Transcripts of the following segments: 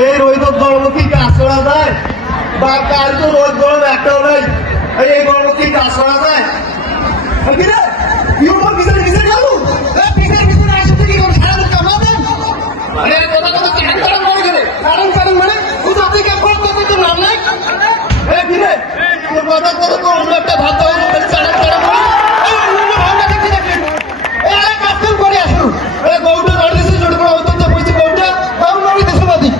এই রোদ গরম কি কাজ করা যায়? বা কাল তো রোদ গরম একটাও নাই, এই গরম কি কাজ করা যায়? কি রে পিছনে পিছনে গেল পিছনে পিছনে আসতে কি করে সারা কামাবেন? আরে কথা কথা কান কারণ করে গেলে কারণ কারণ মানে তুই তো থেকে ফোন করতে তো নাম নাই। কি রে তোর কথা কথা তো অন্য একটা ভাত দাও চালা চালা করে এই অন্য ভাবনা দেখতে দেখি এই আরে কাস্টম করে আসু এই গৌড়া গাড়িতে জড় করে হতো তো বুঝি গৌড়া তাও নড়ি দেশে বাদি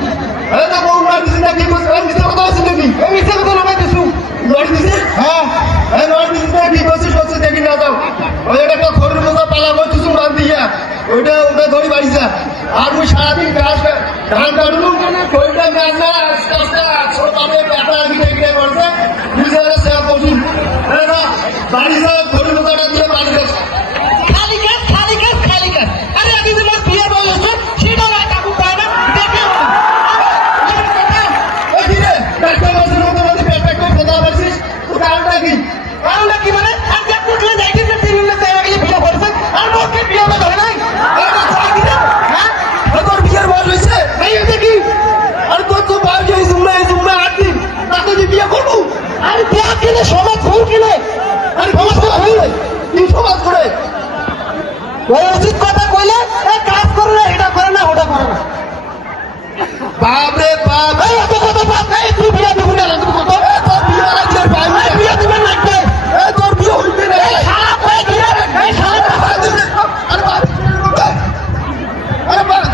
আরে তো গৌড়া দিছে নাকি বুঝ আর মিথ্যা কথা আছে নাকি এই মিথ্যা কথা না দেশু নড়ি দিছে হ্যাঁ এই নড়ি দিছে নাকি বসে দেখি না দাও ওই একটা খড়ের মতো পালা বসে তুমি বাদ দিয়া ওইটা ধরি বাড়ি যা আর ওই সারাদিন গাছ ধান কাটলু ওইটা গাছ না আস্তে আস্তে ছোট পাবে ব্যাটা গিয়ে গিয়ে করছে বুঝে সেবা পশুন না বাড়ি যা খড়ের মতোটা দিয়ে বাড়ি যা খালি কাজ খালি কাজ খালি কাজ। আরে আমি তোমার বিয়ে বলেছো সেটাও কাকু পায় না দেখে ওই কি রে ব্যাটা বসে মতো বলে ব্যাটা করে কথা বলছিস তো কারণটা কি মানে আর যা কুটলে যাইতে না তিন না তাই আগে বিয়ে করছে আর মোকে বিয়ে না ধরে নাই হ্যাঁ তোর বিয়ের বয়স হয়েছে এই এটা কি আর তোর তো বাপ যে জুম্মা 8 দিন তাকে যে বিয়ে করবো আরে বিয়ে কিনে সমাজ ভুল কিনে আর সমস্ত ভুল কি সমাজ করে ওই উচিত কথা কইলে এই কাজ করে না এটা করে না ওটা করে না বাপ রে বাপ এই এত কথা বাপ এই তুই বিয়ে দিবি না তুই কত তোর বিয়ে লাগছে ভাই এই বিয়ে দিবেন না কে তোর বিয়ে হইবে না এই সারা কই দিলে এই সারা আরে বাপ আরে বাপ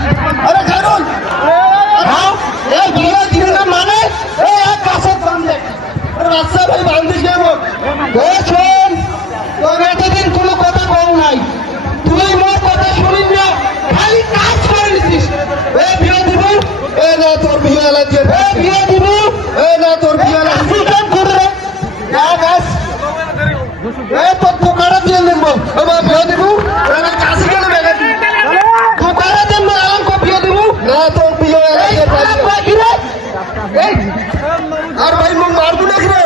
আরে খায়রুল হ্যাঁ এই বিয়ে দিবে না মানে এই এক কাছে বান্ধে আরে বাচ্চা ভাই বান্ধিস কেমন এই শোন তোর এতদিন কোনো কথা কম নাই তুই মোর কথা শুনিস না খালি কাজ করে নিছিস এই বিয়ে দিব এ না তোর বিয়ে লাগছে এই বিয়ে দিব এ না তোর বিয়ে লাগছে আসিকাম করে রে যা গাছ এই তোর পোকারা দিয়ে নেব বাবা বিয়ে দিব এ কাছে কেন বেগাছি পোকারা দিয়ে আরাম কো বিয়ে দিব না তোর বিয়ে এই লাগছে খারাপ ভাই কি রে এই আর ভাই মুখ মারবো না রে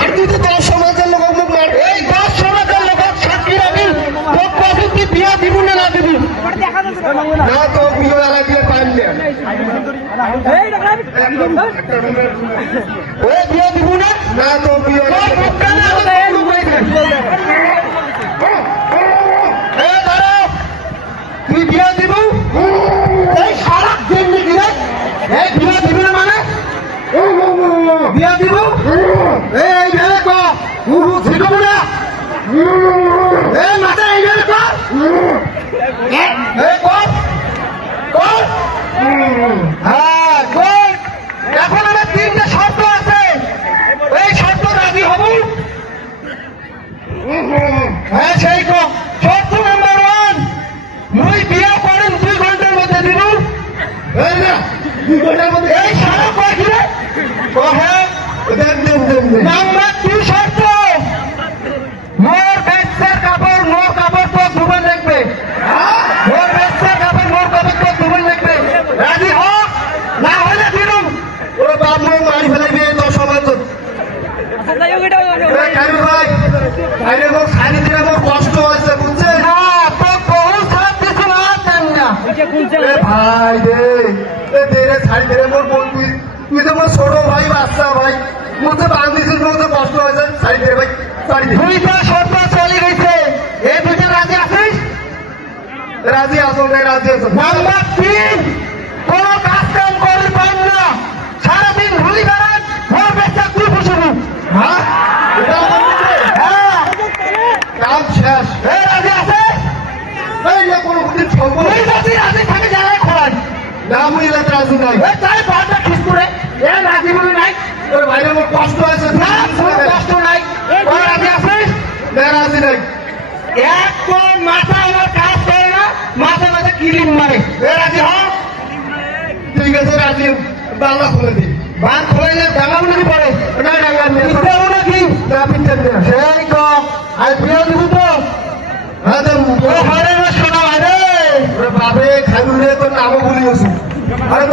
আর তুই তো তোর সমাজের লোক মুখ মার এই গাছ সমাজের লোক সাক্ষী রাখি তোর কাছে কি বিয়ে দিব না না দিবি না তোর বিয়ে লাগছে পাইলে ওই বিয়ে দিব না না তোর বিয়ে তোর লাগছে পোকারা আমাকে লুকাই দে এই দাঁড়া তুই বিয়ে দিব এই সারা দিন নাকি রে এই বিয়ে দিব না মানে বিয়ে দিব এই গেলে ক ঠিক না এই মাথা এই গেলে ক এই কর কর হ্যাঁ কর এখন আমার তিনটা শর্ত আছে এই শর্ত রাজি হব হ্যাঁ সেই কম শর্ত নাম্বার 1 মুই বিয়ে করেন 2 ঘন্টার মধ্যে দিব এই না 2 ঘন্টার মধ্যে এই সারা কয় কি রে হ্যাঁ দেখ নাম্বার 2 শর্ত মোর বেচার কাপড় তো ধুবে দেখবে মোর বেচার কাপড় তো ধুবে দেখবে রাজি হ না হলে দিলুম ওরে বাপ মুখ মারি ফেলাইবে তোর সমাজ তো খাইরুল ভাই খাইরে মুখ খাইরে দিলে মুখ কষ্ট হচ্ছে বুঝছেন না তো বহু সাথ দিছে না তেন না এ ভাই রে তেরে ছাড়ি দে মোর বোন তুই তো মোর ছোট ভাই বাচ্চা ভাই মুঝে বান্ধিছিস মুঝে কষ্ট হয়েছে ছাড়ি দে ভাই ছাড়ি দে দুইটা শর্ত চলে গেছে এই দুইটা রাজি আছিস রাজি আসো রে রাজি আসো নাম্বার 3 কোন কাজ কাম করি পাই না সারাদিন ভুলি বেড়ান মোর বেচা তুই বসবি হ্যাঁ এটা বলতে হ্যাঁ কাম শেষ এই রাজি আছে এই না কোনো দিন সম্ভব তুই যদি রাজি থাকে যারাই খোলাই না মুই এলাকা রাজি নাই এই তাই বারটা ঠিক করে এ রাজি বলে নাই ওরে ভাই আমার কষ্ট হয়েছে না কোনো কষ্ট নাই ওই রাজি আছিস না রাজি নাই এক কোন মাথা আমার কাজ করে না মাথা মাথা কিলিম মারে এ রাজি হ ঠিক আছে রাজি বাংলা খুলে দি বান খোলাইলে ডাঙাবো নাকি পরে না ডাঙ্গা নেই পিটাবো নাকি না পিঠে না সেই কম আর বিয়ে দিব তো হ্যাঁ ও হারে না শোনা হারে ওরে বাপে খাইরুল রে তোর নামও ভুলি গেছি আরে